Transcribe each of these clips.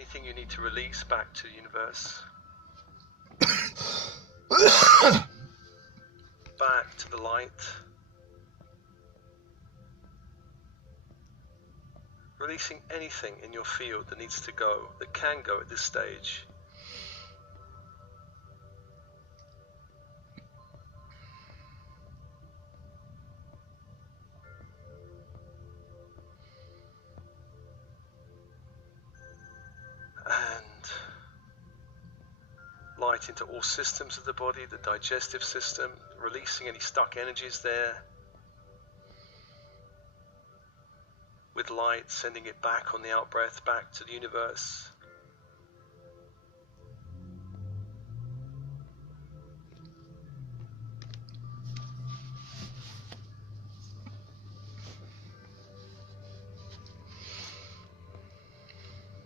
anything you need to release back to the universe. Back to the light. Releasing anything in your field that needs to go, that can go at this stage. Light into all systems of the body, the digestive system, releasing any stuck energies there. With light, sending it back on the out breath, back to the universe.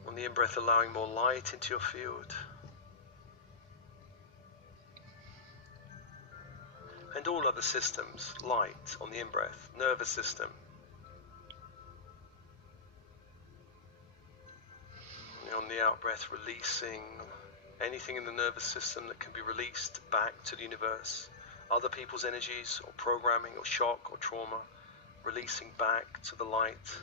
On the in-breath, allowing more light into your field. And all other systems, light on the in-breath, nervous system. And on the out-breath, releasing anything in the nervous system that can be released back to the universe. Other people's energies or programming or shock or trauma, releasing back to the light.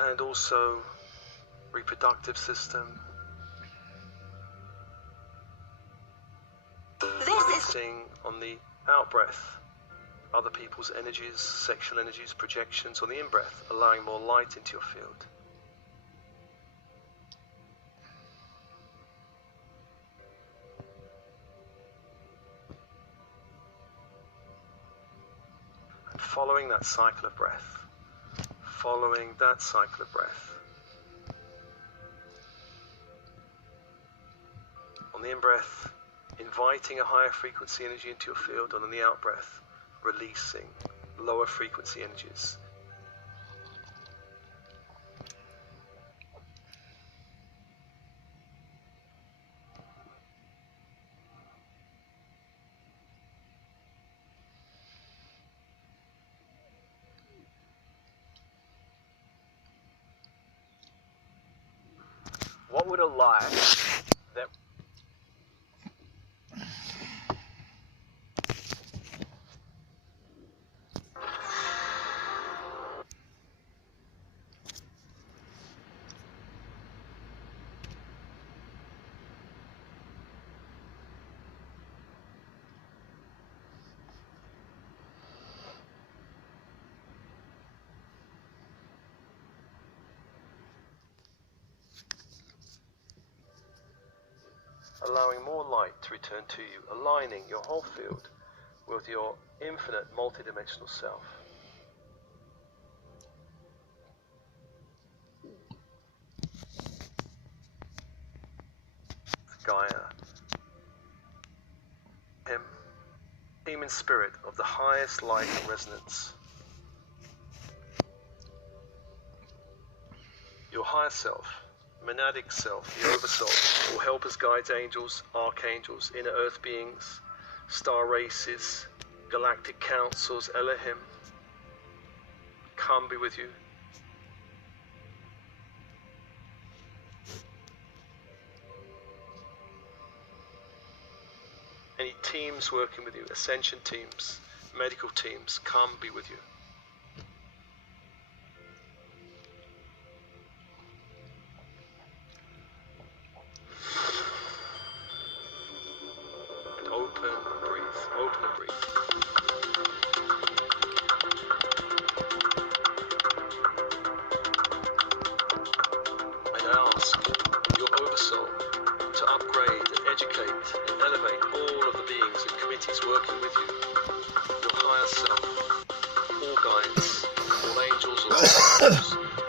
And also reproductive system. Releasing on the out breath other people's energies, sexual energies, projections. On the in breath, allowing more light into your field. And following that cycle of breath. Following that cycle of breath. On the in-breath, inviting a higher frequency energy into your field, and on the out-breath, releasing lower frequency energies. What would a life that allowing more light to return to you, aligning your whole field with your infinite multidimensional self. Gaia, him, team in spirit of the highest light and resonance. Your higher self, monadic self, the oversoul, all helpers, guides, angels, archangels, inner earth beings, star races, galactic councils, Elohim, come be with you. Any teams working with you, ascension teams, medical teams, come be with you.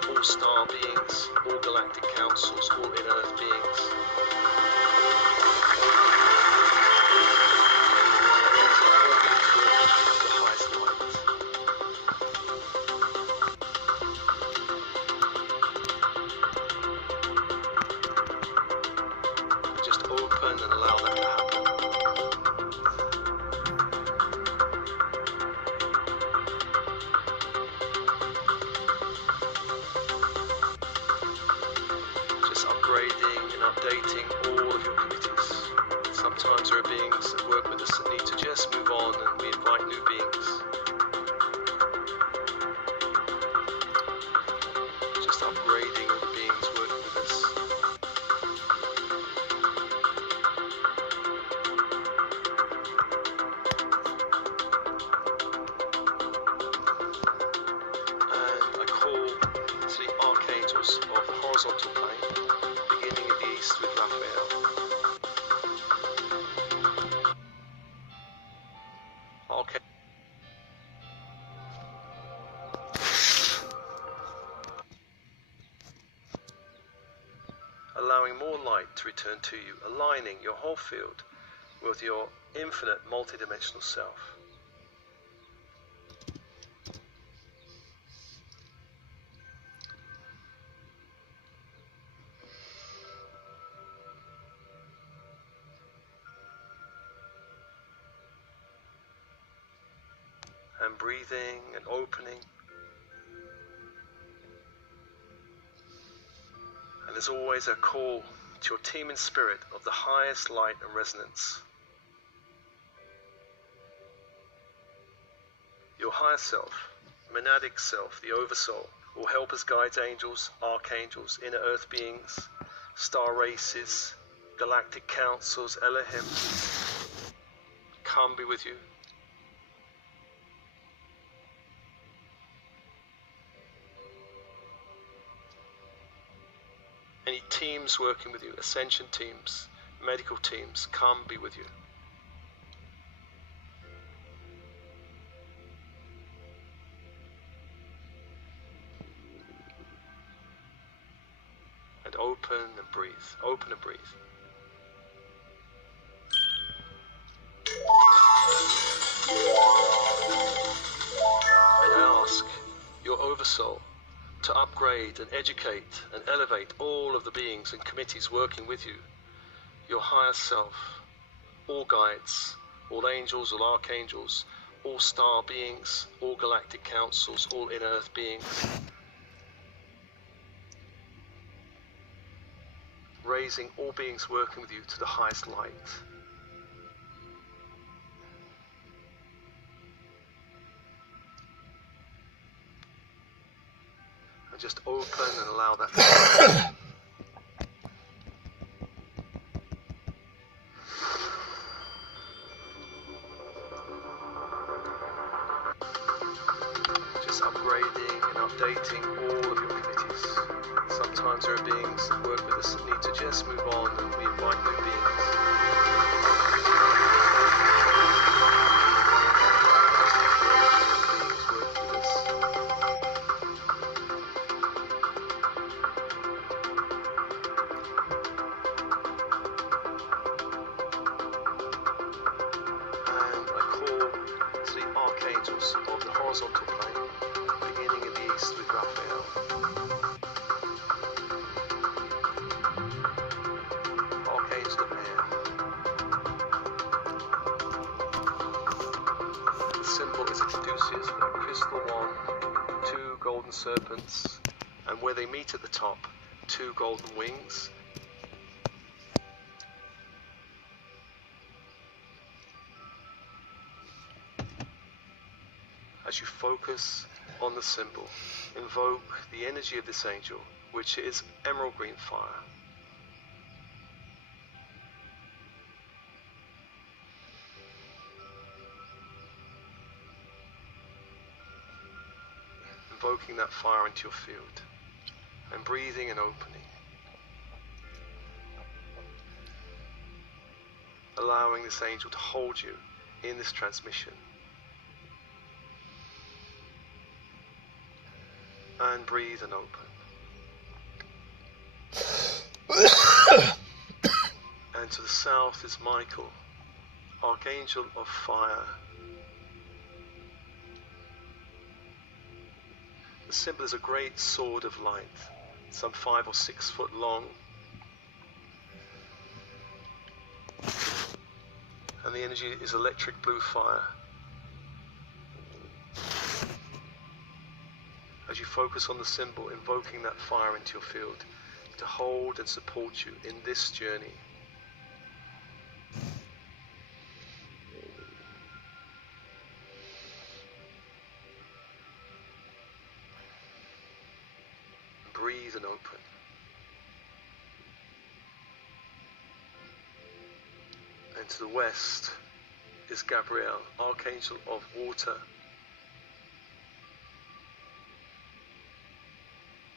All star beings, all galactic councils, all inner earth beings. The highest light. Just open and allow that to happen. updating all of your committees. Sometimes there are beings that work with us that need to just move on, and we invite new beings. Just upgrading all the beings working with us. And I call to the archangels of the horizontal plane, beginning in the east with Raphael. Allowing more light to return to you, aligning your whole field with your infinite multidimensional self. And breathing and opening. And there's always a call to your team in spirit of the highest light and resonance. Your higher self, monadic self, the oversoul, will help us guides, angels, archangels, inner earth beings, star races, galactic councils, Elohim. Come be with you. Any teams working with you, ascension teams, medical teams, come be with you. And open and breathe, open and breathe. And I ask your oversoul to upgrade and educate and elevate all of the beings and committees working with you, your higher self, all guides, all angels, all archangels, all star beings, all galactic councils, all inner earth beings, raising all beings working with you to the highest light. Just open and allow that to just upgrading and updating all of your committees. Sometimes there are beings that work with us that need to just move on, and we invite new beings. Of the horizontal plane, beginning in the east with Raphael. Archangel of air. The symbol is a caduceus with a crystal wand, two golden serpents, and where they meet at the top, two golden wings. As you focus on the symbol, invoke the energy of this angel, which is emerald green fire. Invoking that fire into your field, and breathing and opening. Allowing this angel to hold you in this transmission. And breathe and open. And to the south is Michael, Archangel of Fire. The symbol is a great sword of light, some 5 or 6 foot long. And the energy is electric blue fire. As you focus on the symbol, invoking that fire into your field, to hold and support you in this journey. Breathe and open. And to the west is Gabriel, Archangel of Water,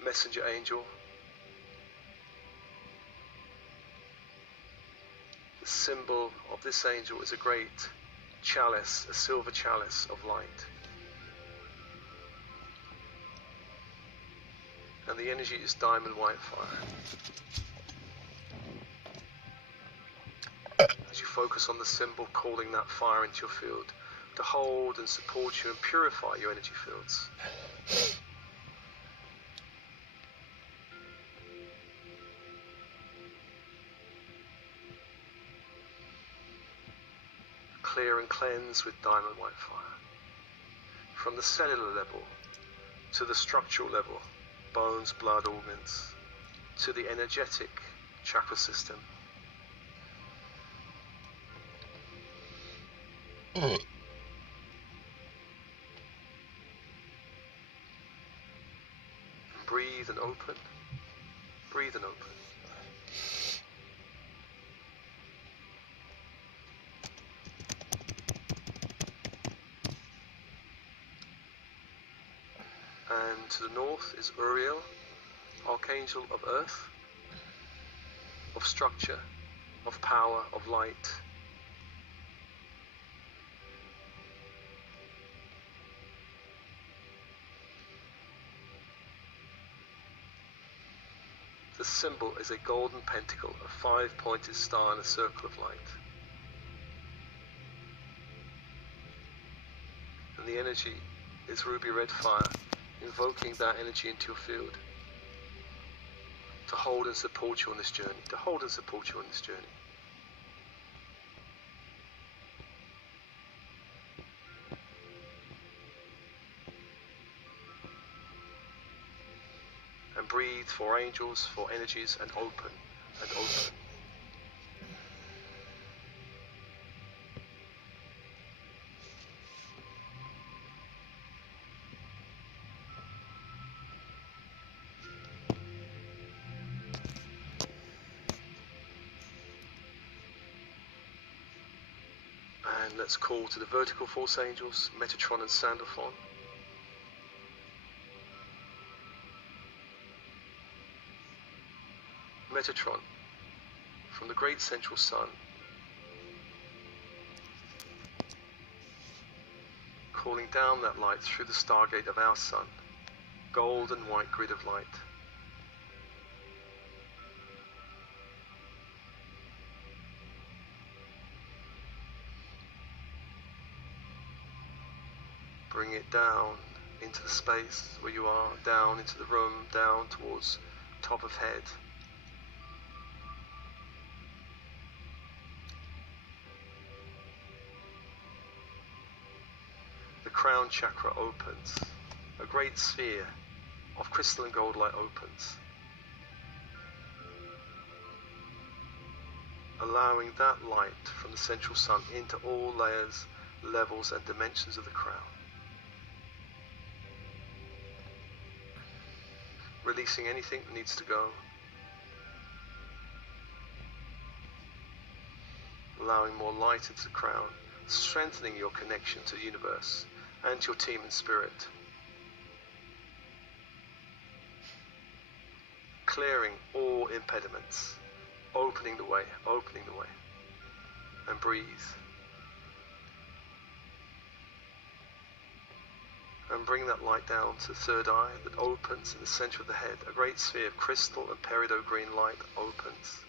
Messenger Angel. The symbol of this angel is a great chalice, a silver chalice of light. And the energy is diamond white fire. As you focus on the symbol, calling that fire into your field to hold and support you and purify your energy fields. Clear and cleanse with diamond white fire. From the cellular level to the structural level, bones, blood, organs, to the energetic chakra system. Breathe and open. Breathe and open. And to the north is Uriel, Archangel of Earth, of structure, of power, of light. The symbol is a golden pentacle, a 5-pointed star in a circle of light. And the energy is ruby red fire, invoking that energy into your field to hold and support you on this journey, to hold and support you on this journey. And breathe for angels, for energies, and open, and open. And let's call to the vertical force angels, Metatron and Sandalphon. Metatron, from the great central sun, calling down that light through the stargate of our sun, gold and white grid of light. Bring it down into the space where you are, down into the room, down towards top of head. The crown chakra opens. A great sphere of crystal and gold light opens, allowing that light from the central sun into all layers, levels and dimensions of the crown. Releasing anything that needs to go. Allowing more light into the crown, strengthening your connection to the universe and to your team in spirit. Clearing all impediments, opening the way, and breathe. And bring that light down to the third eye that opens in the center of the head. A great sphere of crystal and peridot green light opens.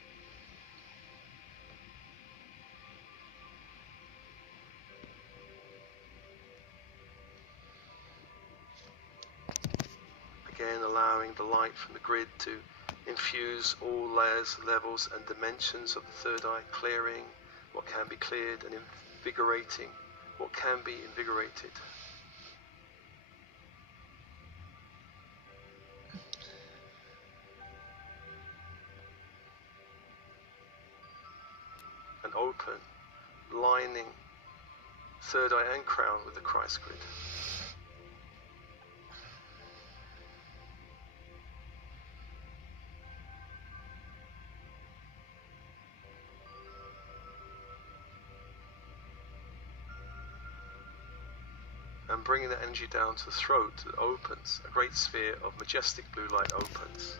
Again, allowing the light from the grid to infuse all layers, levels and dimensions of the third eye, clearing what can be cleared and invigorating what can be invigorated. open, lining third eye and crown with the Christ grid. And bringing that energy down to the throat, it opens. A great sphere of majestic blue light opens.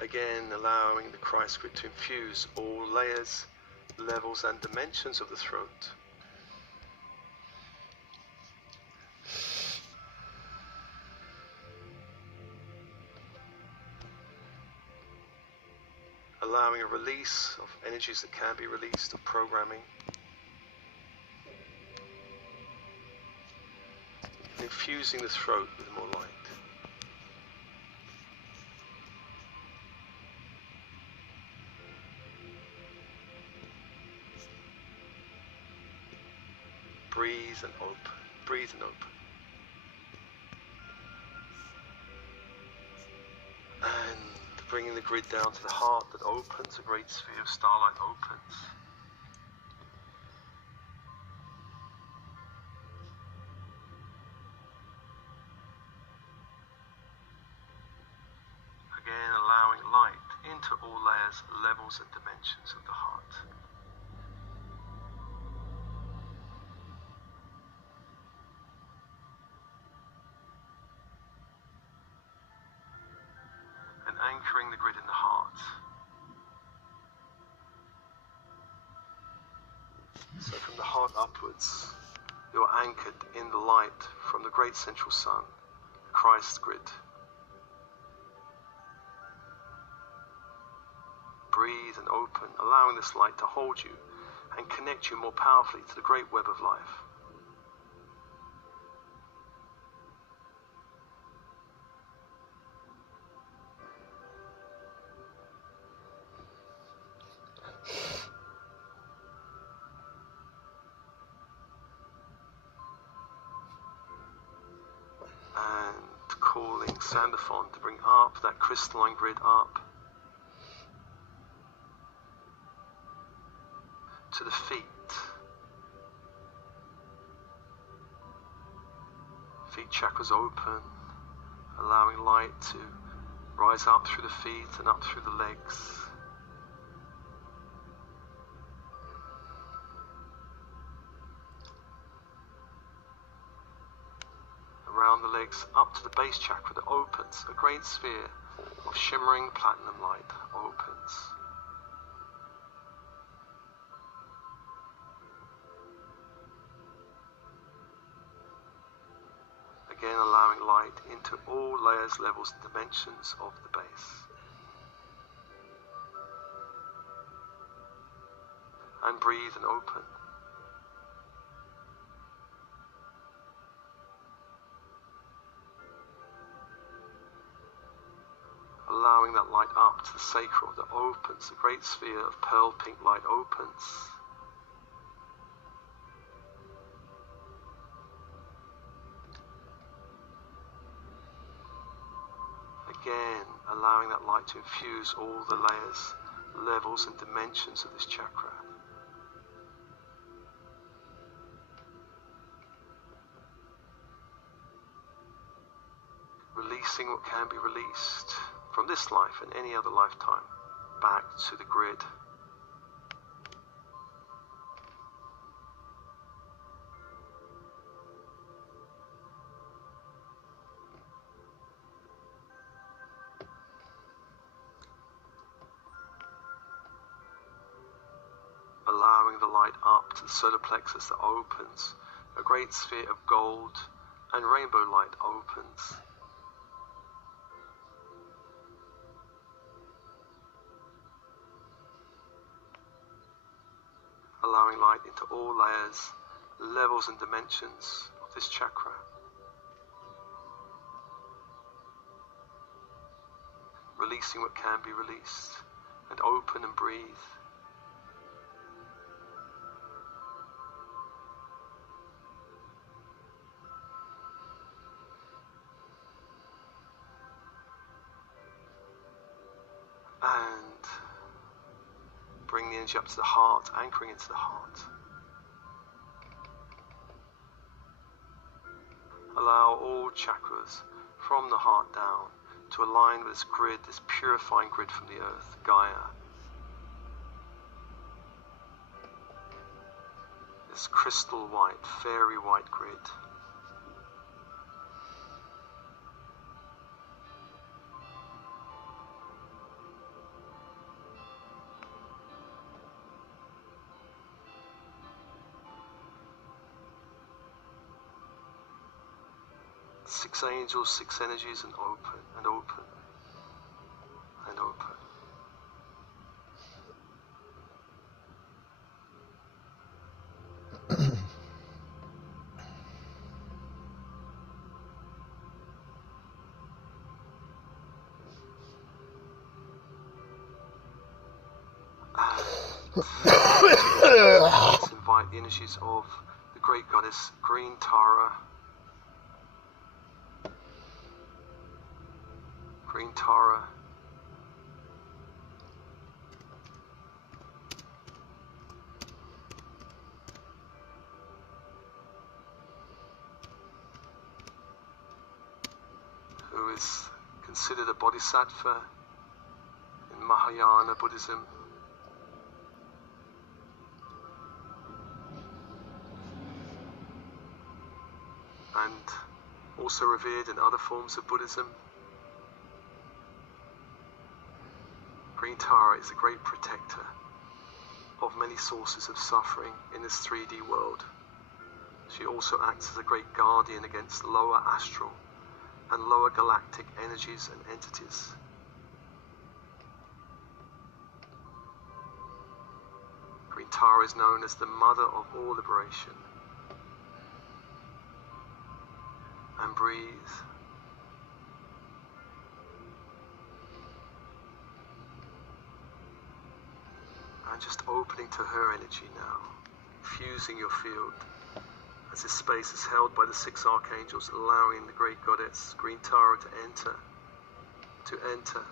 Again, allowing the Christ grid to infuse all layers, levels and dimensions of the throat. Allowing a release of energies that can be released, of programming. Infusing the throat with more light. Breathe and open. Breathe and open. And bringing the grid down to the heart that opens. A great sphere of starlight opens. Again, allowing light into all layers, levels and dimensions of the heart. And anchoring the grid in the heart. So from the heart upwards, you're anchored in the light from the great central sun, Christ grid. Breathe and open, allowing this light to hold you and connect you more powerfully to the great web of life. And calling Sandaphon to bring up that crystalline grid up to the feet. Feet chakras open, allowing light to rise up through the feet and up through the legs. Around the legs up to the base chakra that opens. A great sphere of shimmering platinum light opens. Again, allowing light into all layers, levels and dimensions of the base. And breathe and open. Allowing that light up to the sacral that opens. A great sphere of pearl pink light opens. Again, allowing that light to infuse all the layers, levels and dimensions of this chakra. Releasing what can be released from this life and any other lifetime back to the grid. Allowing the light up to the solar plexus that opens. A great sphere of gold and rainbow light opens. Allowing light into all layers, levels and dimensions of this chakra. Releasing what can be released, and open and breathe. the energy up to the heart, anchoring into the heart. Allow all chakras from the heart down to align with this grid, this purifying grid from the earth, Gaia. This crystal white, fairy white grid. Six angels, six energies, and open, and open, and open. Let's invite the energies of the great goddess Green Tara. Green Tara. Who is considered a bodhisattva in Mahayana Buddhism. And also revered in other forms of Buddhism. Green Tara is a great protector of many sources of suffering in this 3D world. She also acts as a great guardian against lower astral and lower galactic energies and entities. Green Tara is known as the mother of all liberation. And breathe. And just opening to her energy now, fusing your field as this space is held by the six archangels, allowing the great goddess Green Tara to enter.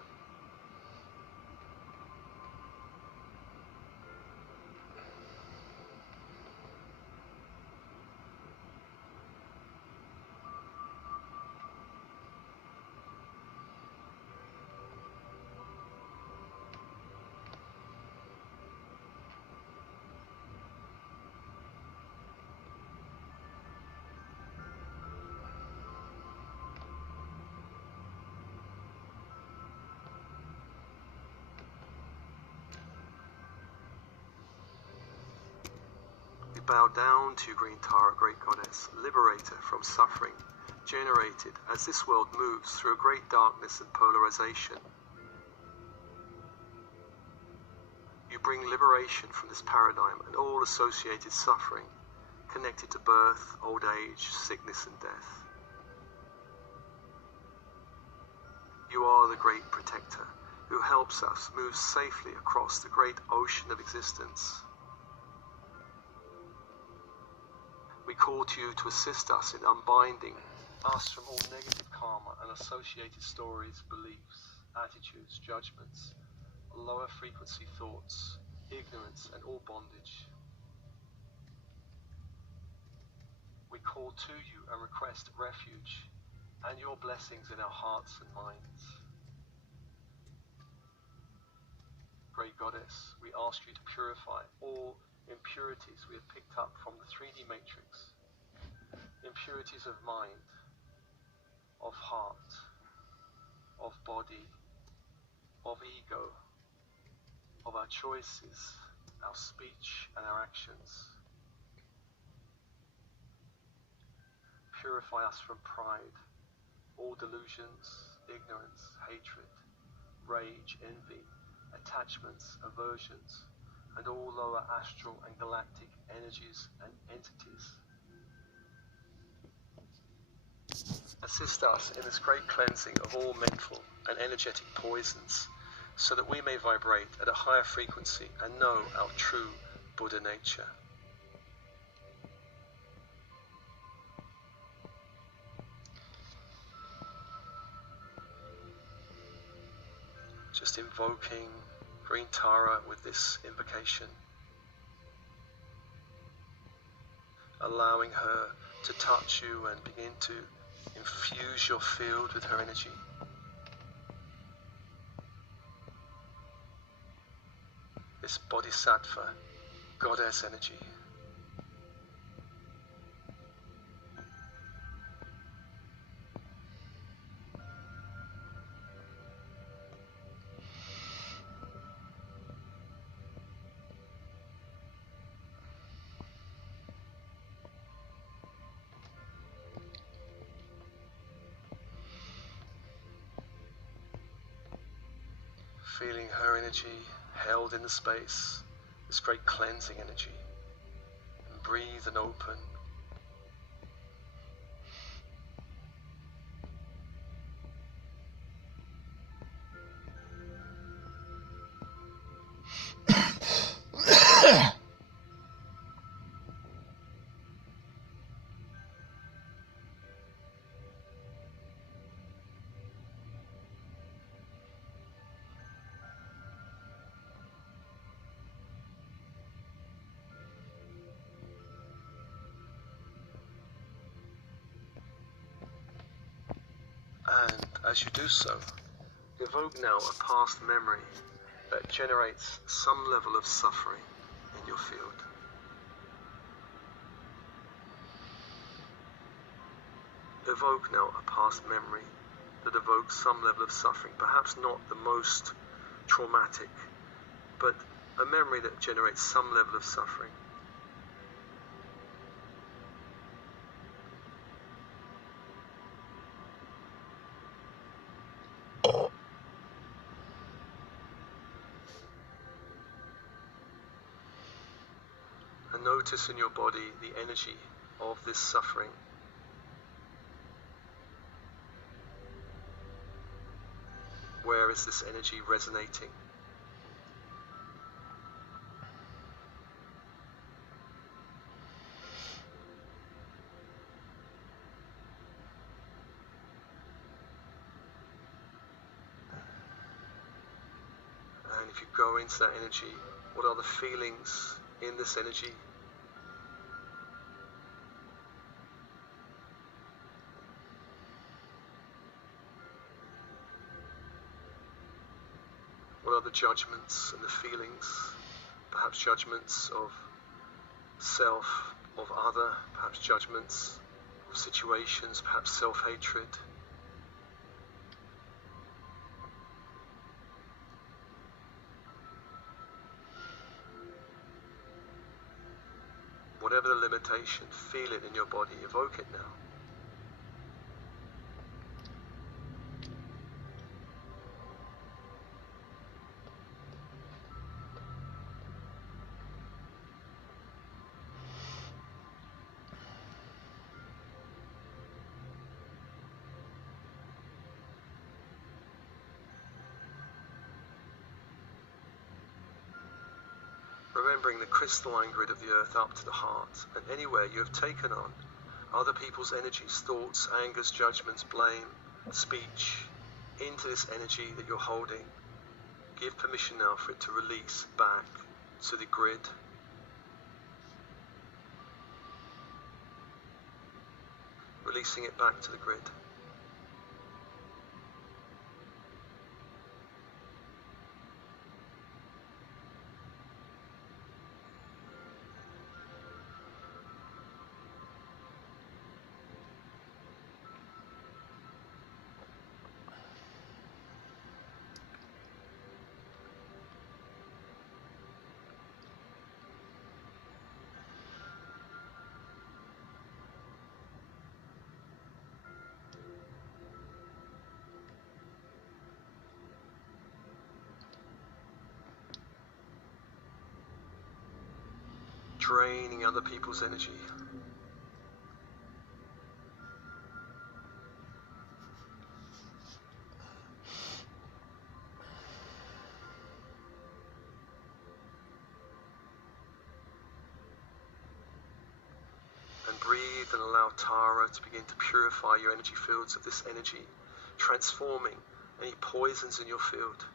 Bow down to you, Green Tara, great goddess, liberator from suffering, generated as this world moves through a great darkness and polarization. You bring liberation from this paradigm and all associated suffering connected to birth, old age, sickness and death. You are the great protector who helps us move safely across the great ocean of existence. We call to you to assist us in unbinding us from all negative karma and associated stories, beliefs, attitudes, judgments, lower frequency thoughts, ignorance, and all bondage. We call to you and request refuge and your blessings in our hearts and minds. Great Goddess, we ask you to purify all impurities we have picked up from the 3D matrix, impurities of mind, of heart, of body, of ego, of our choices, our speech and our actions. Purify us from pride, all delusions, ignorance, hatred, rage, envy, attachments, aversions, and all lower astral and galactic energies and entities. Assist us in this great cleansing of all mental and energetic poisons, so that we may vibrate at a higher frequency and know our true Buddha nature. Just invoking green Tara with this invocation, allowing her to touch you and begin to infuse your field with her energy. This Bodhisattva, goddess energy. Feeling her energy held in the space, this great cleansing energy. And breathe and open. And as you do so, evoke now a past memory that generates some level of suffering in your field. Evoke now a past memory that evokes some level of suffering, perhaps not the most traumatic, but a memory that generates some level of suffering. And notice in your body the energy of this suffering. Where is this energy resonating? And if you go into that energy, what are the feelings in this energy? What are the judgments and the feelings? Perhaps judgments of self, of other, perhaps judgments of situations, perhaps self-hatred. Whatever the limitation, feel it in your body, evoke it now. Remembering the crystalline grid of the earth up to the heart, and anywhere you have taken on other people's energies, thoughts, angers, judgments, blame, speech, into this energy that you're holding, give permission now for it to release back to the grid. Releasing it back to the grid. Draining other people's energy. And breathe and allow Tara to begin to purify your energy fields of this energy, transforming any poisons in your field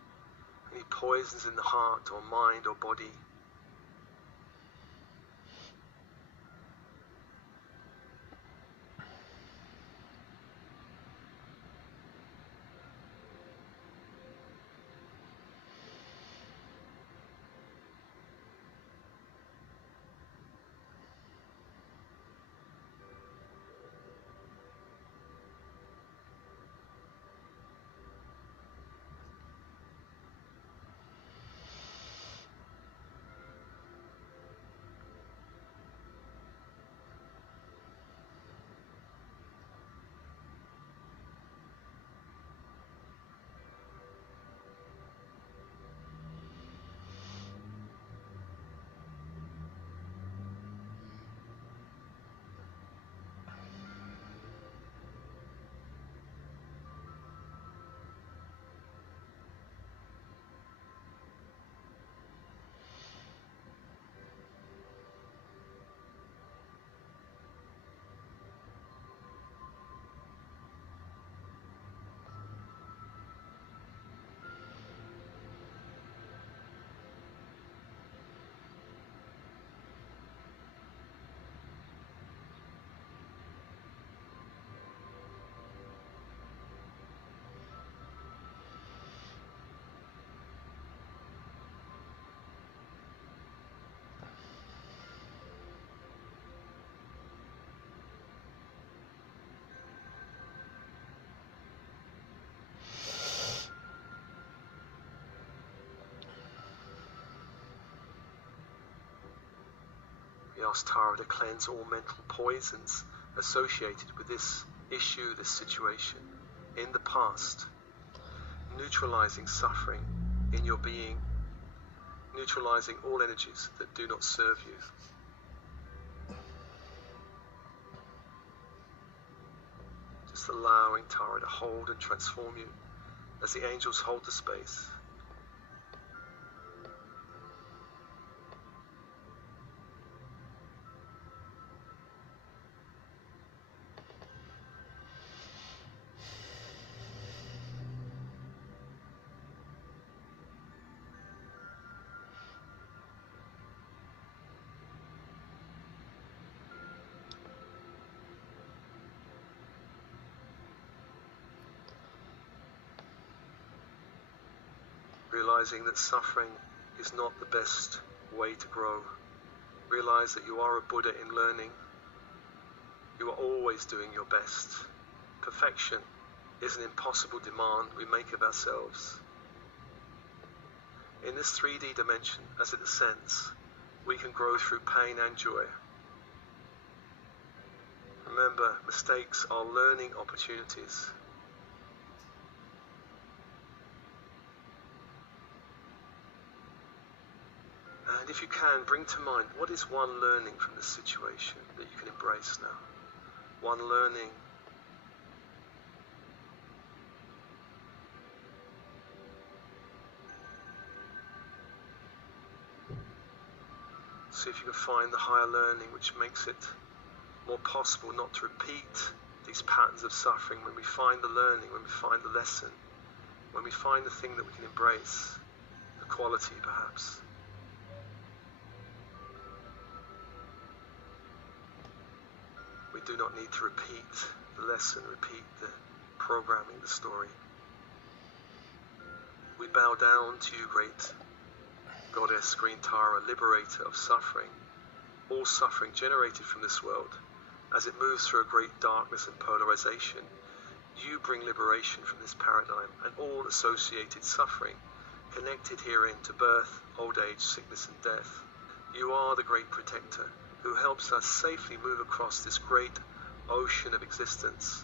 any poisons in the heart or mind or body. We ask Tara to cleanse all mental poisons associated with this issue, this situation, in the past, neutralizing suffering in your being, neutralizing all energies that do not serve you. Just allowing Tara to hold and transform you as the angels hold the space. Realizing that suffering is not the best way to grow. Realize that you are a Buddha in learning. You are always doing your best. Perfection is an impossible demand we make of ourselves. In this 3D dimension, as it ascends, we can grow through pain and joy. Remember, mistakes are learning opportunities. And if you can, bring to mind, what is one learning from this situation that you can embrace now? One learning. See if you can find the higher learning which makes it more possible not to repeat these patterns of suffering when we find the learning, when we find the lesson, when we find the thing that we can embrace, the quality perhaps. We do not need to repeat the lesson, repeat the programming, the story. We bow down to you, great Goddess Green Tara, liberator of suffering, all suffering generated from this world. As it moves through a great darkness and polarization, you bring liberation from this paradigm and all associated suffering connected herein to birth, old age, sickness and death. You are the great protector who helps us safely move across this great ocean of existence.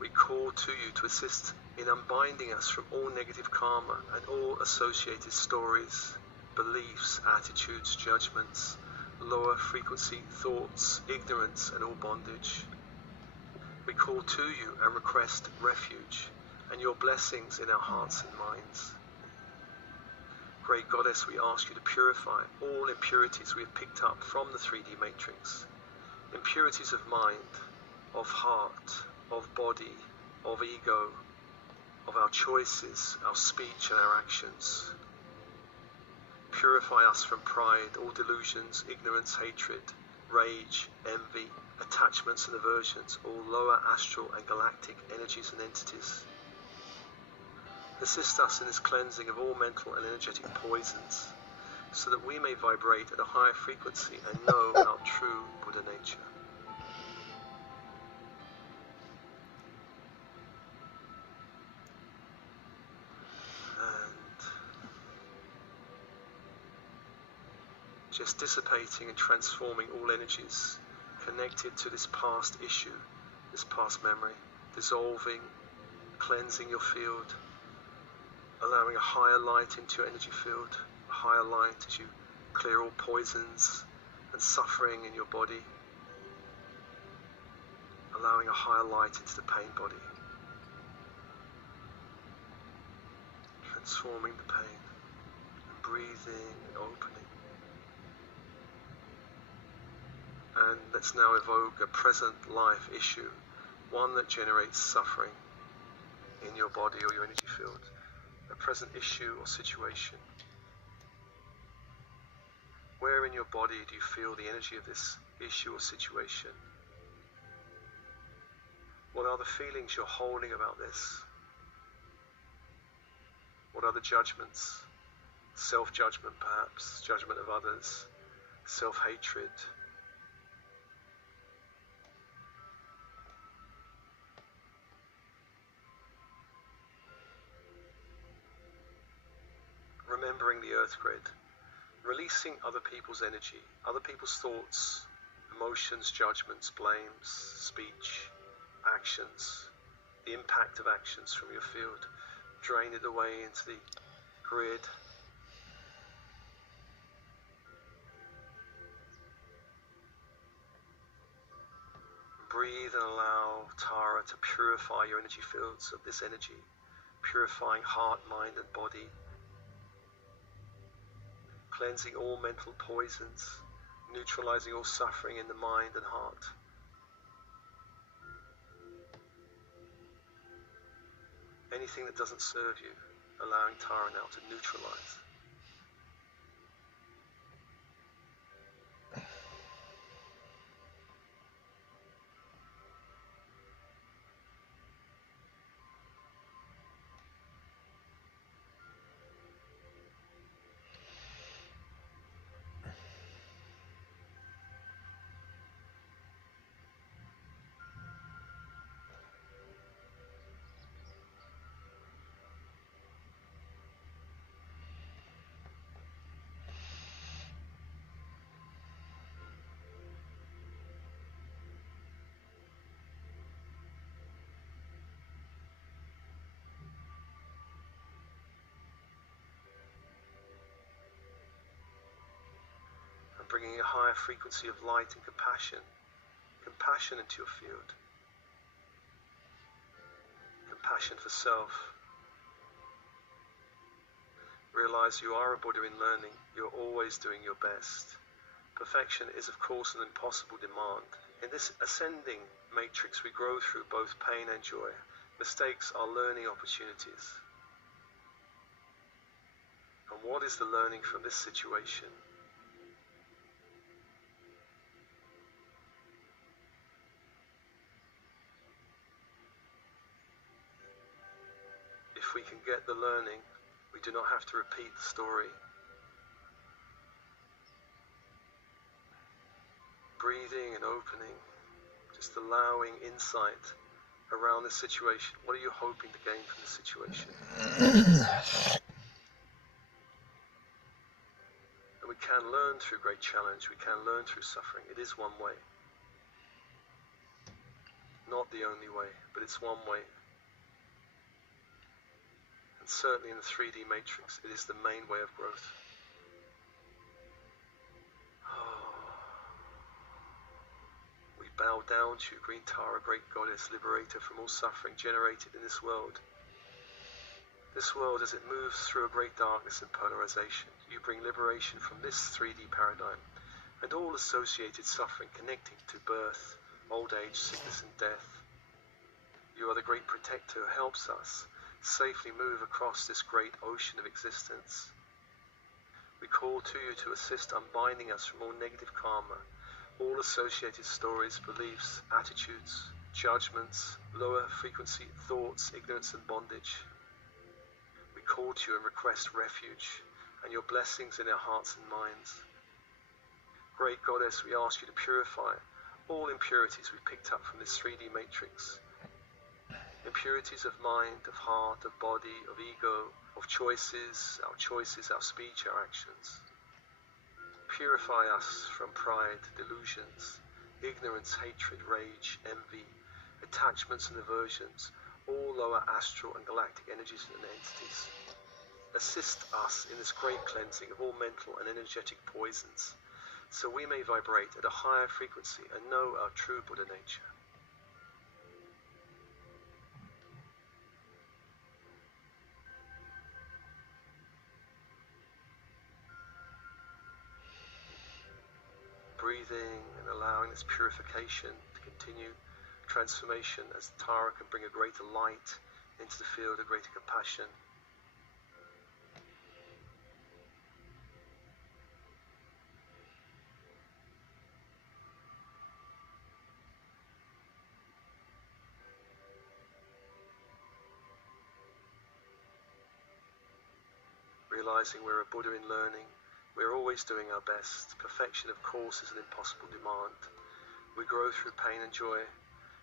We call to you to assist in unbinding us from all negative karma and all associated stories, beliefs, attitudes, judgments, lower frequency thoughts, ignorance and all bondage. We call to you and request refuge and your blessings in our hearts and minds. Great Goddess, we ask you to purify all impurities we have picked up from the 3D matrix. Impurities of mind, of heart, of body, of ego, of our choices, our speech and our actions. Purify us from pride, all delusions, ignorance, hatred, rage, envy, attachments and aversions, all lower astral and galactic energies and entities. Assist us in this cleansing of all mental and energetic poisons, so that we may vibrate at a higher frequency and know our true Buddha nature. Just dissipating and transforming all energies connected to this past issue, this past memory, dissolving, cleansing your field, allowing a higher light into your energy field, a higher light as you clear all poisons and suffering in your body, allowing a higher light into the pain body, transforming the pain, and breathing and opening. And let's now evoke a present life issue, one that generates suffering in your body or your energy field, a present issue or situation. Where in your body do you feel the energy of this issue or situation? What are the feelings you're holding about this? What are the judgments? Self-judgment perhaps, judgment of others, self-hatred. Remembering the earth grid, releasing other people's energy, other people's thoughts, emotions, judgments, blames, speech, actions, the impact of actions from your field. Drain it away into the grid. Breathe and allow Tara to purify your energy fields of this energy, purifying heart, mind and body, cleansing all mental poisons, neutralizing all suffering in the mind and heart. Anything that doesn't serve you, allowing Tara now to neutralize. Bringing a higher frequency of light and compassion into your field. Compassion for self. Realize you are a Buddha in learning. You're always doing your best. Perfection is of course an impossible demand. In this ascending matrix we grow through both pain and joy. Mistakes are learning opportunities. And what is the learning from this situation? If we can get the learning, we do not have to repeat the story. Breathing and opening, just allowing insight around the situation. What are you hoping to gain from the situation? And we can learn through great challenge, we can learn through suffering. It is one way. Not the only way, but it's one way. And certainly in the 3D matrix, it is the main way of growth. We bow down to you, Green Tara, great goddess, liberator from all suffering generated in this world. This world, as it moves through a great darkness and polarization, you bring liberation from this 3D paradigm and all associated suffering connecting to birth, old age, sickness and death. You are the great protector who helps us safely move across this great ocean of existence. We call to you to assist unbinding us from all negative karma, all associated stories, beliefs, attitudes, judgments, lower frequency thoughts, ignorance and bondage. We call to you and request refuge and your blessings in our hearts and minds. Great Goddess, we ask you to purify all impurities we've picked up from this 3D matrix. Impurities of mind, of heart, of body, of ego, of choices, our speech, our actions. Purify us from pride, delusions, ignorance, hatred, rage, envy, attachments and aversions, all lower astral and galactic energies and entities. Assist us in this great cleansing of all mental and energetic poisons, so we may vibrate at a higher frequency and know our true Buddha nature. Breathing and allowing this purification to continue, transformation as Tara can bring a greater light into the field, a greater compassion. Realizing we're a Buddha in learning, we're always doing our best. Perfection, of course, is an impossible demand. We grow through pain and joy.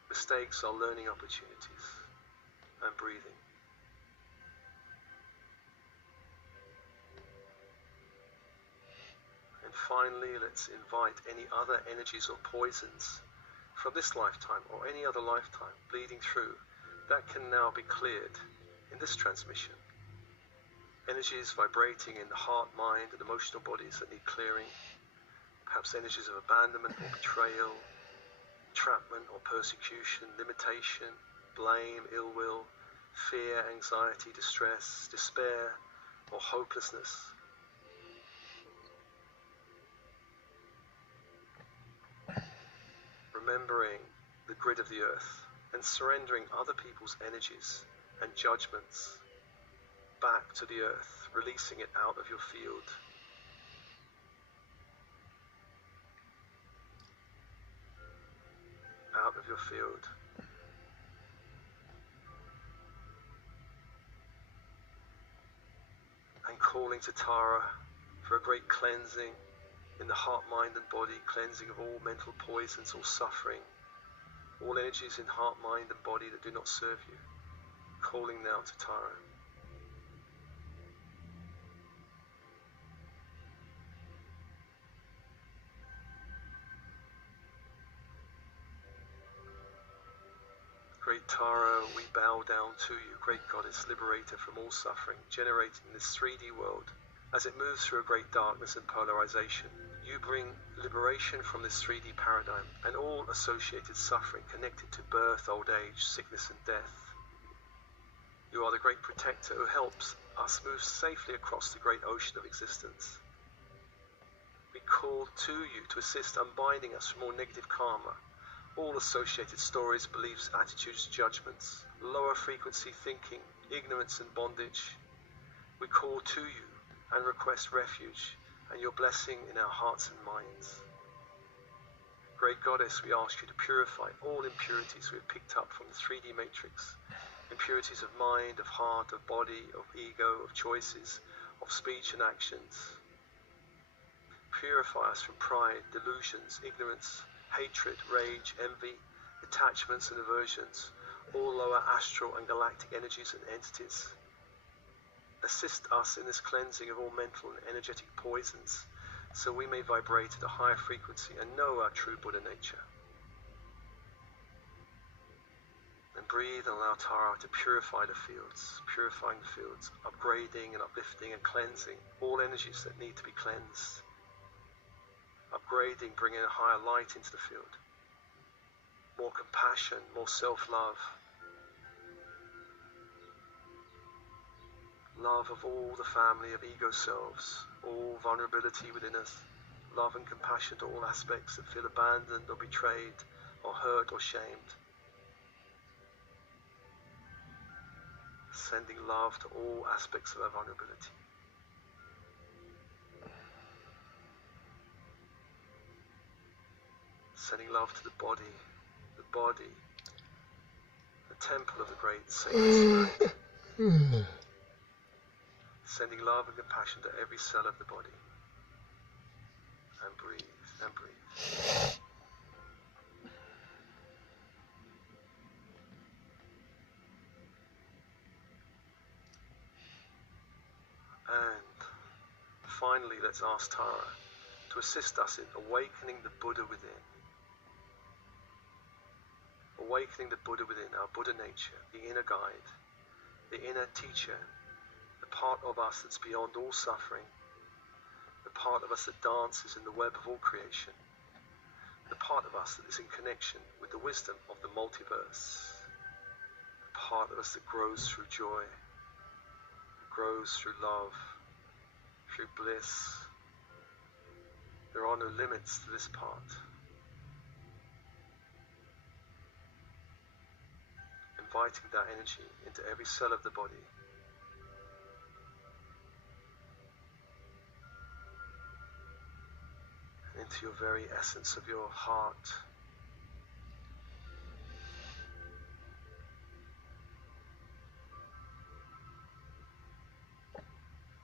Mistakes are learning opportunities. And breathing. And finally, let's invite any other energies or poisons from this lifetime or any other lifetime bleeding through that can now be cleared in this transmission. Energies vibrating in the heart, mind, and emotional bodies that need clearing. Perhaps energies of abandonment or betrayal, entrapment or persecution, limitation, blame, ill will, fear, anxiety, distress, despair, or hopelessness. Remembering the grid of the earth and surrendering other people's energies and judgments back to the earth, releasing it out of your field. Out of your field. And calling to Tara for a great cleansing in the heart, mind and body, cleansing of all mental poisons, all suffering, all energies in heart, mind and body that do not serve you. Calling now to Tara. Great Tara, we bow down to you, great Goddess, liberator from all suffering, generating this 3D world. As it moves through a great darkness and polarization, you bring liberation from this 3D paradigm and all associated suffering connected to birth, old age, sickness and death. You are the great protector who helps us move safely across the great ocean of existence. We call to you to assist unbinding us from all negative karma, all associated stories, beliefs, attitudes, judgments, lower frequency thinking, ignorance and bondage. We call to you and request refuge and your blessing in our hearts and minds. Great Goddess, we ask you to purify all impurities we have picked up from the 3D matrix, impurities of mind, of heart, of body, of ego, of choices, of speech and actions. Purify us from pride, delusions, ignorance, hatred, rage, envy, attachments and aversions, all lower astral and galactic energies and entities. Assist us in this cleansing of all mental and energetic poisons, so we may vibrate at a higher frequency and know our true Buddha nature. And breathe and allow Tara to purify the fields, purifying the fields, upgrading and uplifting and cleansing all energies that need to be cleansed. Upgrading, bringing a higher light into the field. More compassion, more self-love. Love of all the family of ego selves, all vulnerability within us. Love and compassion to all aspects that feel abandoned or betrayed or hurt or shamed. Sending love to all aspects of our vulnerability. Sending love to the body, the temple of the great sacred spirit. Sending love and compassion to every cell of the body. And breathe, and breathe. And finally, let's ask Tara to assist us in awakening the Buddha within. Awakening the Buddha within, our Buddha nature, the inner guide, the inner teacher, the part of us that's beyond all suffering, the part of us that dances in the web of all creation, the part of us that is in connection with the wisdom of the multiverse, the part of us that grows through joy, grows through love, through bliss. There are no limits to this part. Inviting that energy into every cell of the body. And into your very essence of your heart.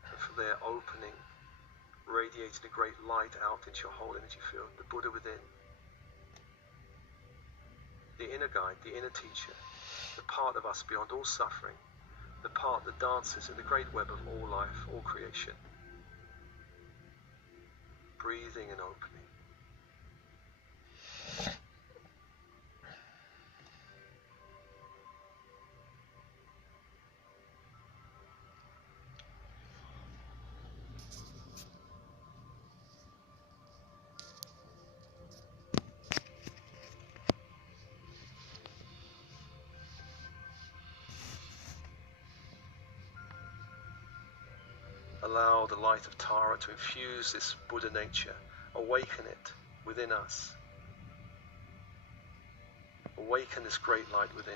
And from there opening, radiating a great light out into your whole energy field, the Buddha within. The inner guide, the inner teacher, the part of us beyond all suffering, the part that dances in the great web of all life, all creation. Breathing and opening. Allow the light of Tara to infuse this Buddha nature, awaken it within us. Awaken this great light within.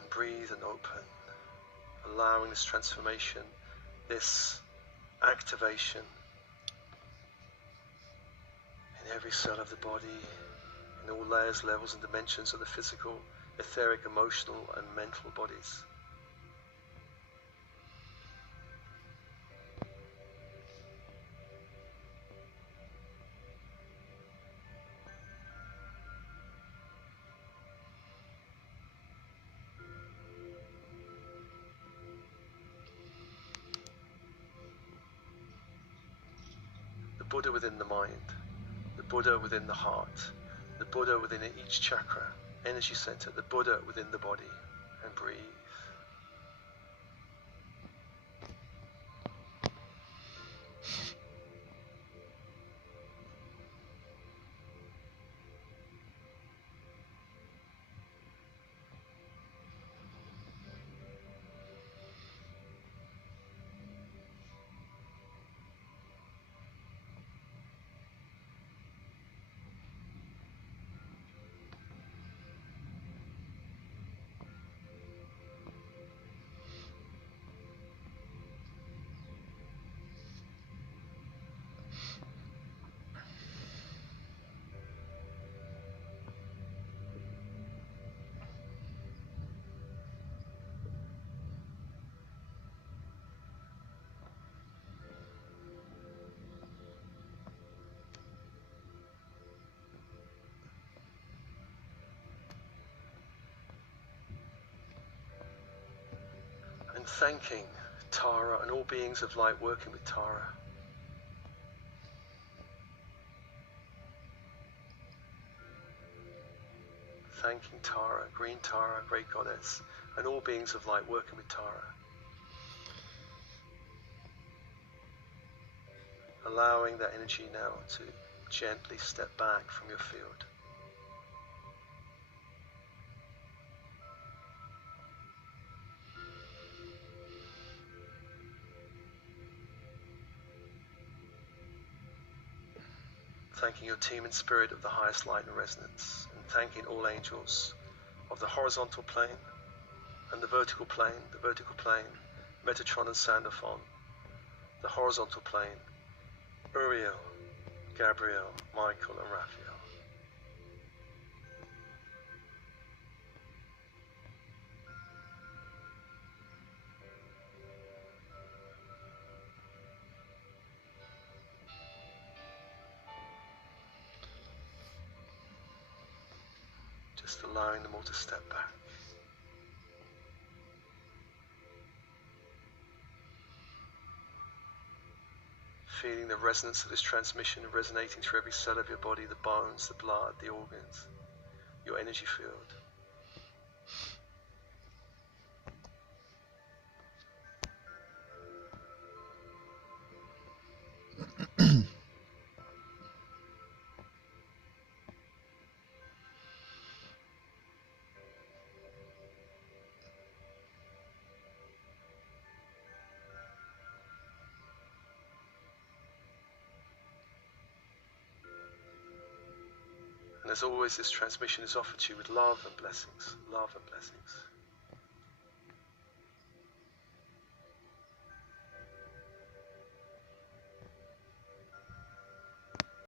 And breathe and open, allowing this transformation, this activation in every cell of the body, in all layers, levels and dimensions of the physical, etheric, emotional and mental bodies. The Buddha within the mind, the Buddha within the heart, the Buddha within each chakra, energy center, the Buddha within the body, and breathe. And thanking Tara and all beings of light working with Tara. Thanking Tara, Green Tara, Great Goddess, and all beings of light working with Tara. Allowing that energy now to gently step back from your field. thanking your team and spirit of the highest light and resonance, and thanking all angels of the horizontal plane and the vertical plane, Metatron and Sandalphon, the horizontal plane, Uriel, Gabriel, Michael and Raphael. Just allowing them all to step back. Feeling the resonance of this transmission resonating through every cell of your body, the bones, the blood, the organs, your energy field. And as always, this transmission is offered to you with love and blessings, love and blessings.